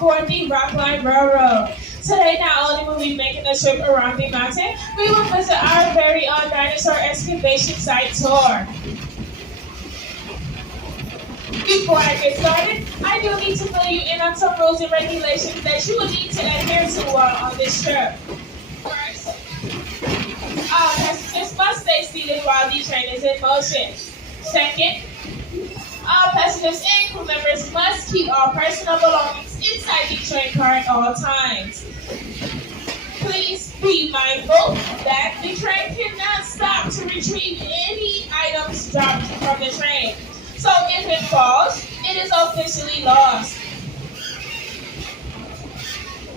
aboard the Rockline Railroad. Today, not only will we be making a trip around the mountain, we will visit our very own Dinosaur Excavation Site tour. Before I get started, I do need to fill you in on some rules and regulations that you will need to adhere to while on this trip. First, all passengers must stay seated while the train is in motion. Second, all passengers and crew members must keep all personal belongings inside the train car at all times. Please be mindful that the train cannot stop to retrieve any items dropped from the train. So if it falls, it is officially lost.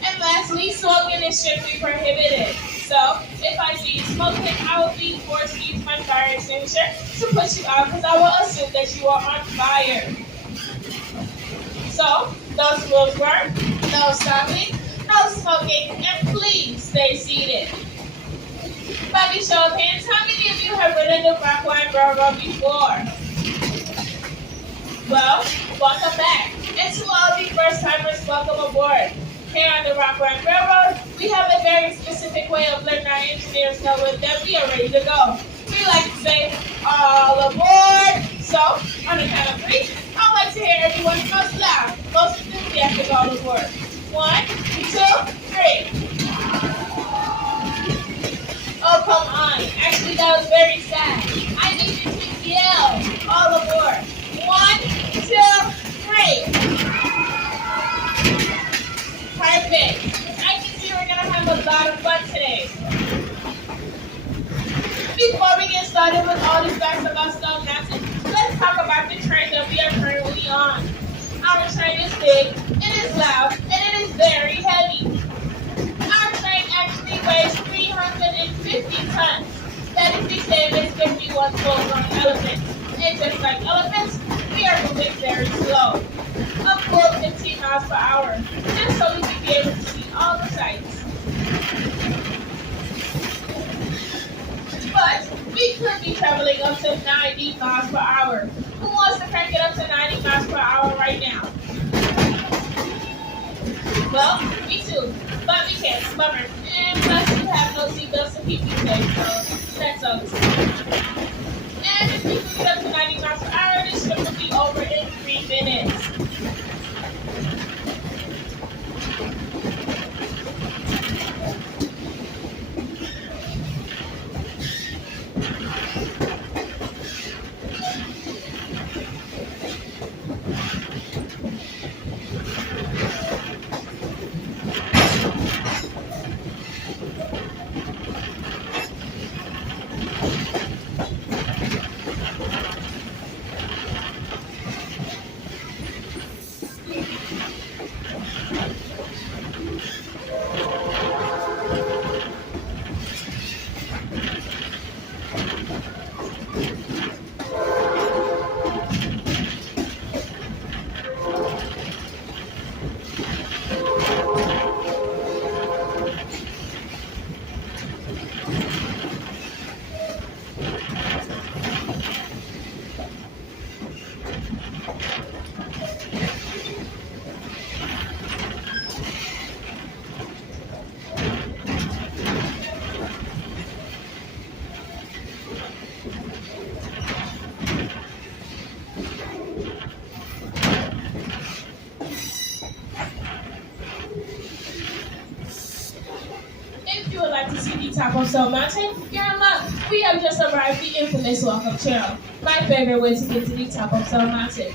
And lastly, smoking is strictly prohibited. So if I see you smoking, I will be forced to use my fire extinguisher to put you out because I will assume that you are on fire. So those rules were no stopping, no smoking, and please stay seated. By the show of hands, how many of you have ridden the Rockline Railroad before? Well, welcome back. And to all the first-timers, welcome aboard. Here on the Rockline Railroad, we have a very specific way of letting our engineers know that we are ready to go. We like to say, all aboard. So, on the count of three, I'd like to hear everyone's most loud, most enthusiastic all aboard. 1, 2, 3. Oh, come on. Actually, that was very sad. I need you to yell, all aboard. 1, 2, 3. Perfect. I can see we're going to have a lot of fun today. Before we get started with all these facts about Stone Mountain, let's talk about the train that we are currently on. Our train is big, it is loud, and it is very heavy. Our train actually weighs 350 tons. That is the same as 51 full-grown elephants. And just like elephants, we are moving very slow. A full 15 miles per hour, just so we can be able to see all the sights. But we could be traveling up to 90 miles per hour. Who wants to crank it up to 90 miles per hour right now? Well, me too, but we can't. Bummer. And plus, you have no seatbelts to keep you safe, so that sucks. And if we could get up to 90 miles per hour, this trip will be over in 3 minutes. Top of Stone Mountain, you're in luck. We have just arrived the infamous Welcome Trail, my favorite way to get to the top of Stone Mountain.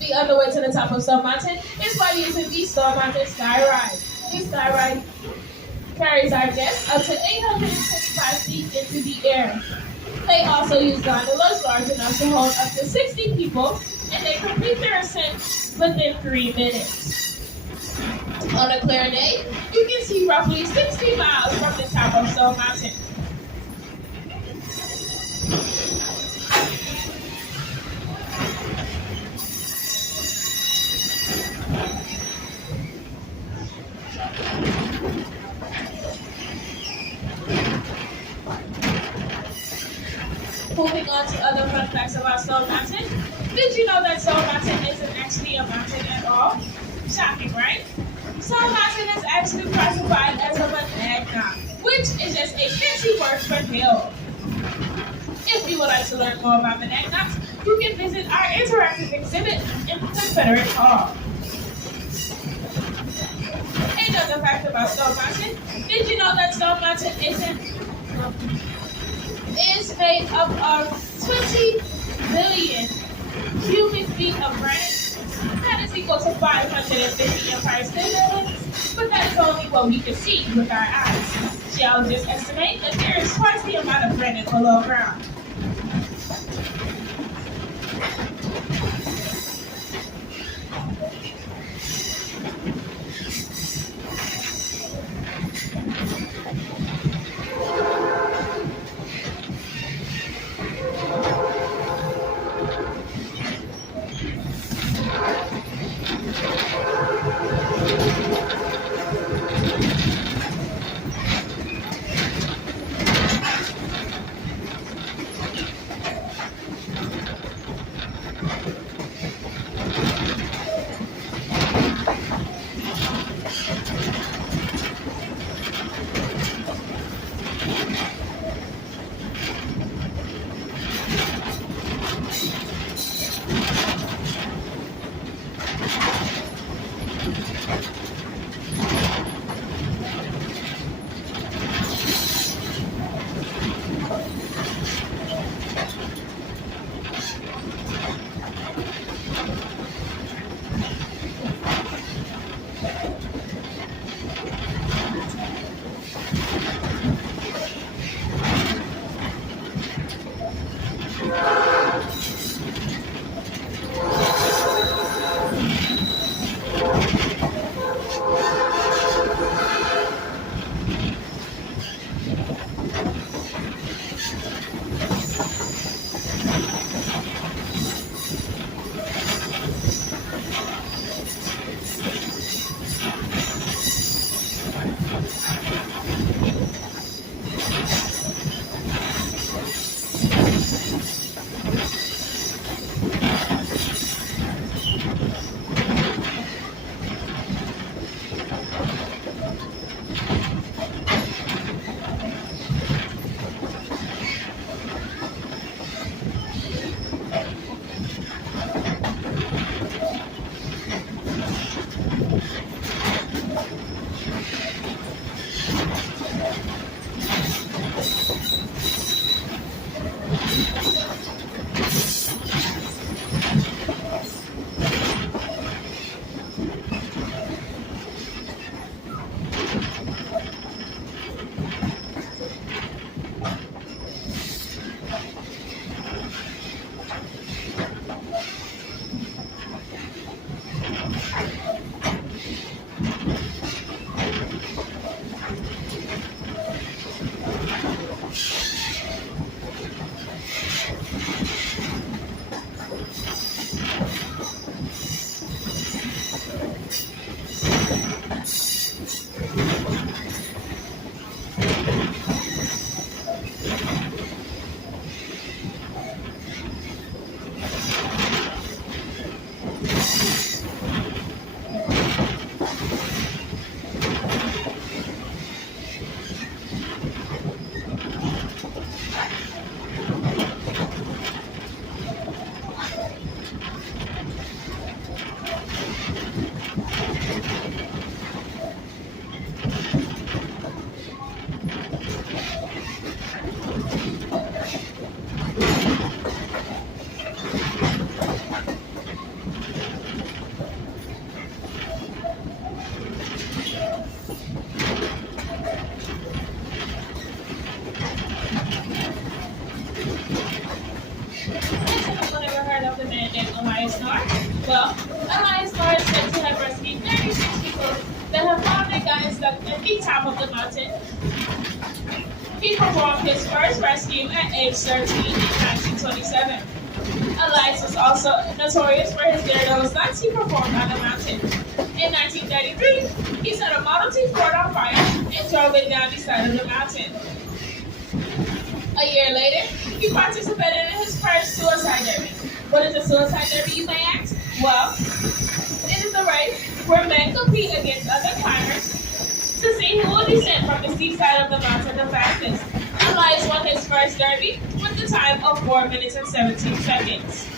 The other way to the top of Stone Mountain is by using the Stone Mountain Sky Ride. The Sky Ride carries our guests up to 825 feet into the air. They also use gondolas large enough to hold up to 60 people, and they complete their ascent within 3 minutes. On a clear day, you can see roughly 60 miles from the top of Stone Mountain. Moving on to other fun facts about Stone Mountain. Did you know that Stone Mountain isn't actually a mountain at all? Shocking, right? Stone Mountain is actually classified as a magna, which is just a fancy word for hill. If you would like to learn more about magnas, you can visit our interactive exhibit in the Confederate Hall. Another fact about Stone Mountain, did you know that Stone Mountain is made up of 20 billion cubic feet of granite? That is equal to 550 Empire State Buildings, but that is only what we can see with our eyes. Geologists estimate that there is twice the amount of granite below ground. Well, Alliance Guard is said to have rescued 36 people that have found their guns stuck at the top of the mountain. He performed his first rescue at age 13 in 1927. Elias was also notorious for his daredevil stunts he performed on the mountain. In 1933, he set a Model T Ford on fire and drove it down the side of the mountain. A year later, he participated in his first suicide derby. What is a suicide derby, you may ask? Well, it is a race where men compete against other climbers to see who will descend from the steep side of the mountain the fastest. Elias won his first derby with the time of 4 minutes and 17 seconds.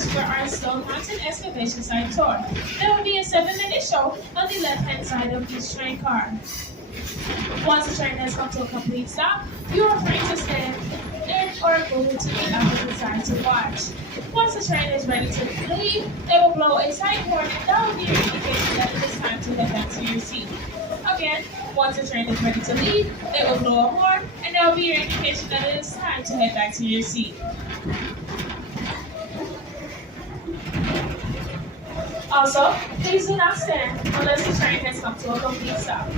For our Stone Mountain Excavation Site tour. There will be a 7-minute show on the left-hand side of each train car. Once the train has come to a complete stop, you are free to stand in or move to the opposite side to watch. Once the train is ready to leave, they will blow a sight horn and that will be your indication that it is time to head back to your seat. Again, once the train is ready to leave, they will blow a horn and that will be your indication that it is time to head back to your seat. Also, please do not stand unless the train has come to a complete stop.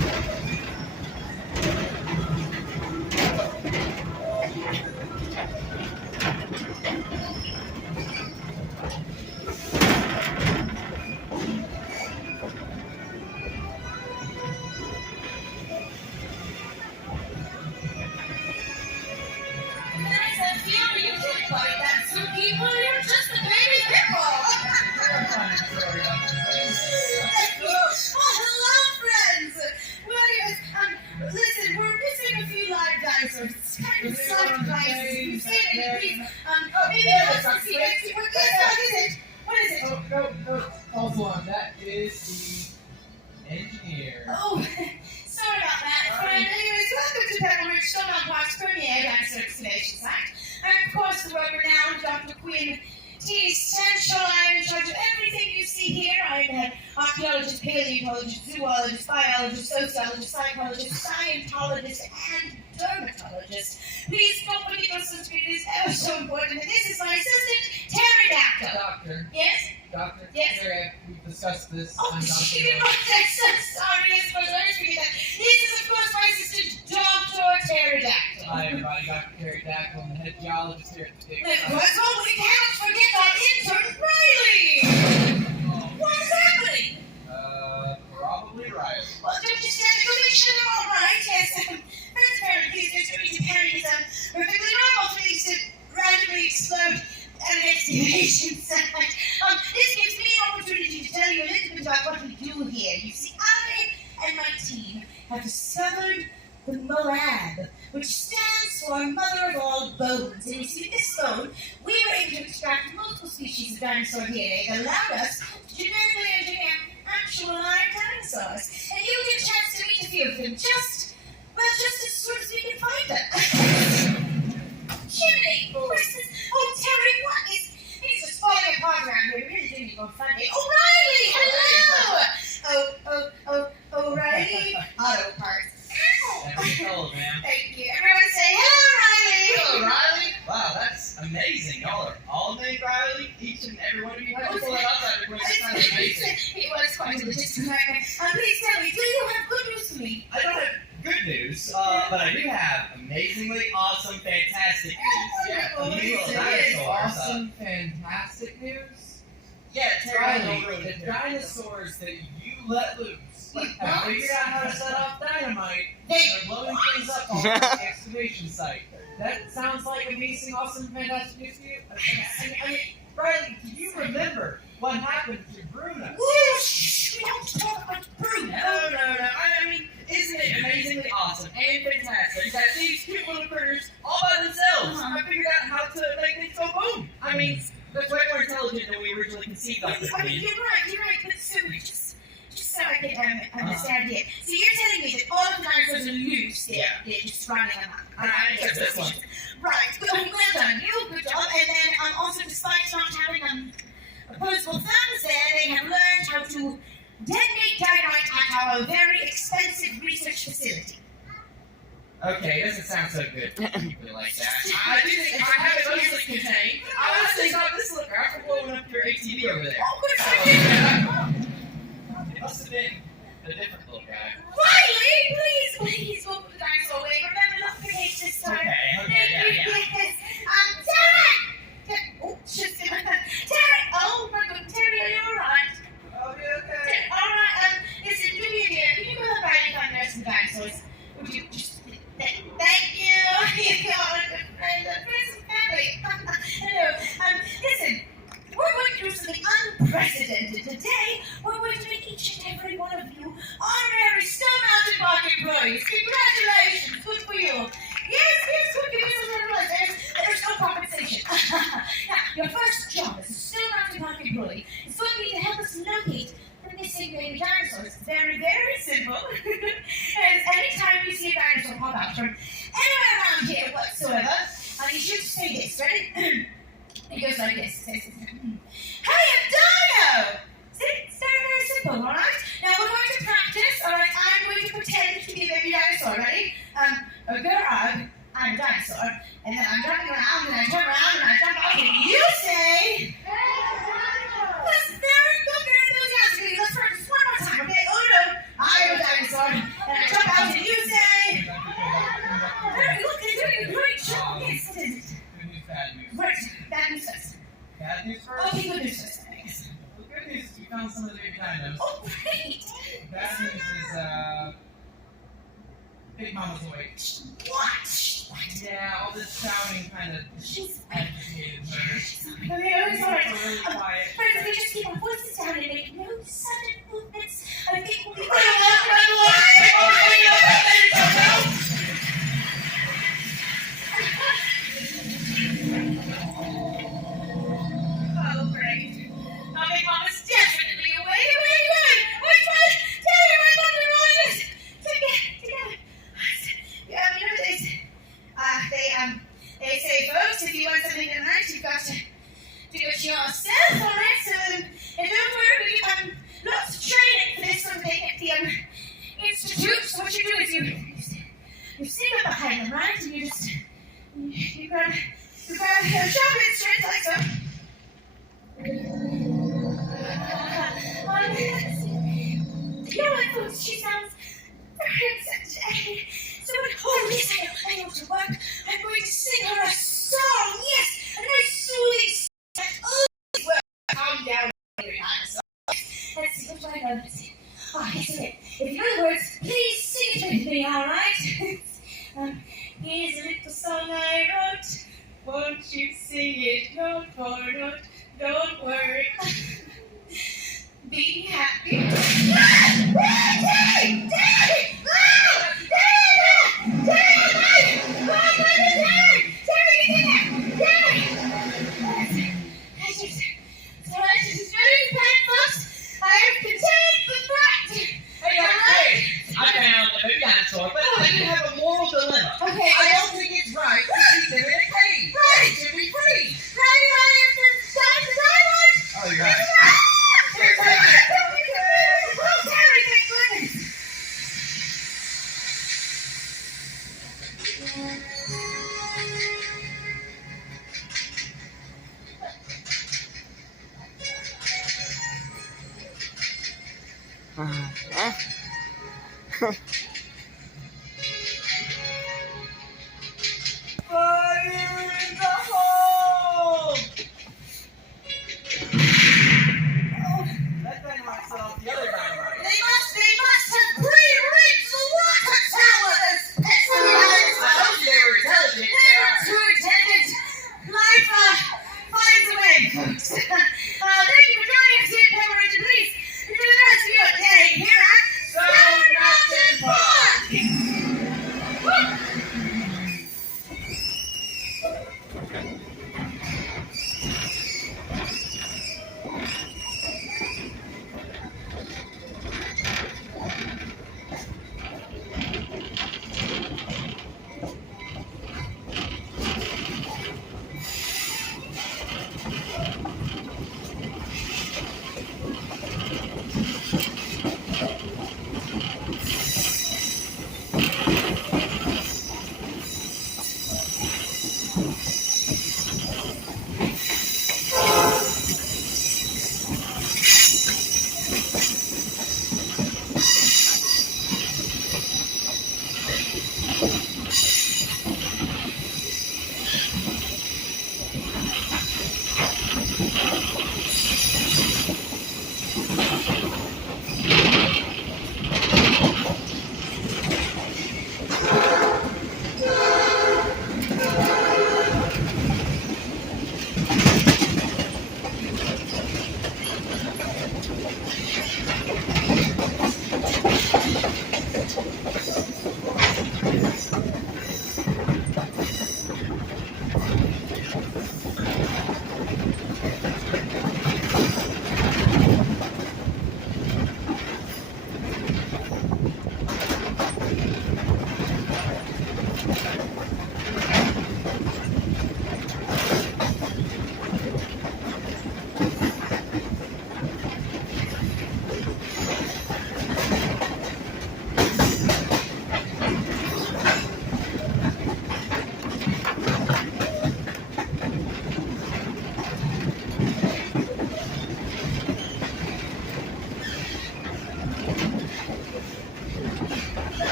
That is the engineer. Oh, sorry about that, friend. Anyways, welcome to Pebble Stone Park's premier Dinosaur Excavation Site. And of course, the world-renowned Dr. Quinn T. Central. I am in charge of everything you see here. I am an archaeologist, paleontologist, zoologist, biologist, sociologist, psychologist, scientologist, and dermatologist. Please don't forget your sunscreen. It is ever so important. And this is my assistant, Pterodactyl. Doctor. Yes? Doctor. Yes. Sarah, we've discussed this. Oh, she did not. I'm so sorry. Yes, but let us forget that. This is, of course, my assistant, Dr. Pterodactyl. Hi, everybody. Dr. Pterodactyl. I'm the head geologist here at the state. Let's hope we cannot forget our intern, Riley. What is happening? Probably riot. Well, don't you stand a collision? All right, yes. Friends, apparently, these are to carry is perfectly normal for these to randomly explode at an excavation site. This gives me an opportunity to tell you a little bit about what we do here. You see, I and my team have discovered the Moab, which stands for Mother of All Bones. And you see, with this bone, we were able to extract multiple species of dinosaur DNA that allowed us to genetically engineer actual live dinosaurs. And you'll get a chance to meet a few of them just as soon as we can find them. Jiminy, where's this? Oh, Terry, what is... He's just falling apart around here. We really do need more funding. O'Reilly, hello! O'Reilly Auto Parts. Hello, ma'am. Thank you. Everyone say, hello, Riley! Hello, Riley. Wow, that's amazing. Y'all are all named Riley. Each and every one of you. How did you pull it off that way? That sounds amazing. It was quite a logistical nightmare. Please tell me, do you have good news for me? I don't have good news, but I do have amazingly awesome, fantastic news. Yeah, you little It's dinosaurs. awesome, fantastic news. Yeah, Riley, Terry, the dinosaurs that you let loose have figured out how to set off dynamite and are blowing things up all over the excavation site. That sounds like amazing, awesome, fantastic news to you? I mean, Riley, do you remember what happened to Bruno? Whoosh! We don't talk about Bruno. No. I mean, isn't it amazingly awesome and fantastic that these cute little critters, all by themselves, have figured out how to make things go boom? I mean, that's way more intelligent than we originally conceived of. I mean, you're right, but so just so I can understand it. So you're telling me that all of the dinosaurs are loose there? Yeah. They're just running amok. I accept this one. Right, well done, you, good job. And then also, despite not having opposable thumbs there, they have learned how to detonate dynamite at our very expensive research facility. Okay, it doesn't sound so good. Really like that. I do think I have it mostly contained. I honestly thought this looked after blowing up your ATV over there. Oh, good for you. It must have been a different little guy. Riley, please, go for the dinosaur way. Remember, not the case this time. Okay, yeah. Yes. Terry! Oh, shit. Terry! Oh, my God. Terry, are you alright? I'll be okay. Alright, listen, do me a deal. Can you go help Riley find the rest of the dinosaurs? Would you just... Thank you. You're a good friend. Friends and family. Hello. Listen, we're going to do something unprecedented today. We're going to make each and every one of you honorary Stone Mountain Park employees. Congratulations. Good for you. Yes, good for you. There's no compensation. Now, your first job as a Stone Mountain Park employee is going to be to help us locate the missing baby dinosaurs. It's very, very simple. And anytime you see a dinosaur pop out from anywhere around here whatsoever, I need you to say this, ready? It goes like this. Hey, a dino! See? It's very, very simple, alright? Now we're going to practice, alright? I'm going to pretend to be a baby dinosaur, ready? I'm a dinosaur, and then I'm jumping around, and I jump around, and I jump out, and you say... That's very good, very enthusiastic. Let's practice one more time, okay? Oh no, I'm a dinosaur, and I jump out, and you say... Look, you're doing a great job. Yes, it is. Good news, bad news. Right, bad news first. Bad news first? Okay, good news first, I guess. Well, good news is we found some of the baby dinos. Oh, great! Bad news is, Big Mama's awake. What? Yeah, all this shouting kind of She's... agitated her. Okay, sorry. We're really quiet. Friends, if we just keep our voices down and make no sudden movements, I think we'll be... Oh, great. Our big mama's definitely awake. Wait, Terry, wait, don't be rolling this. Together. They say, folks, if you want something tonight, you've got to do it yourself, all right? So, and don't worry, we lots of training for this sort of thing at the institute. So what you do is you sit up behind them, right? And you grab a sharp instrument like so. You know what, folks? She sounds very upset. So, yes, I know to work. I'm going to sing her a song. Yes, a nice soothing song. That always works. Calm down, baby dinosaur. Let's see, what do I know? Let's see. Oh, yes, okay. If you know the words, please sing it with me, all right? Here's a little song I wrote. Won't you sing it note for note? Don't worry. Be happy. I found a baby dinosaur, but I do have a moral dilemma. Okay, I don't think it's right to keep them in a cage. Right. They should be free. Oh, you're right. Fire in the hole!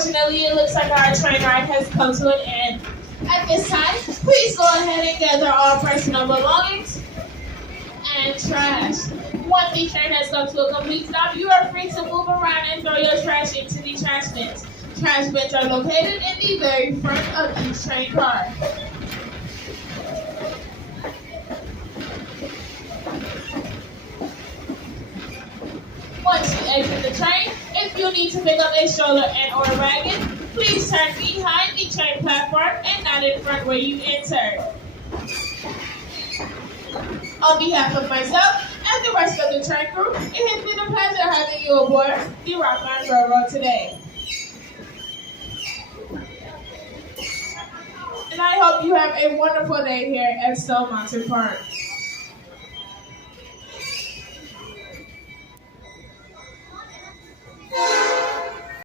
Unfortunately, it looks like our train ride has come to an end. At this time, please go ahead and gather all personal belongings and trash. Once the train has come to a complete stop, you are free to move around and throw your trash into the trash bins. Trash bins are located in the very front of each train car. Once you exit the train, if you need to pick up a stroller and or wagon, please turn behind the train platform and not in front where you entered. On behalf of myself and the rest of the train crew, it has been a pleasure having you aboard the Rockland Railroad today. And I hope you have a wonderful day here at Stone Mountain Park.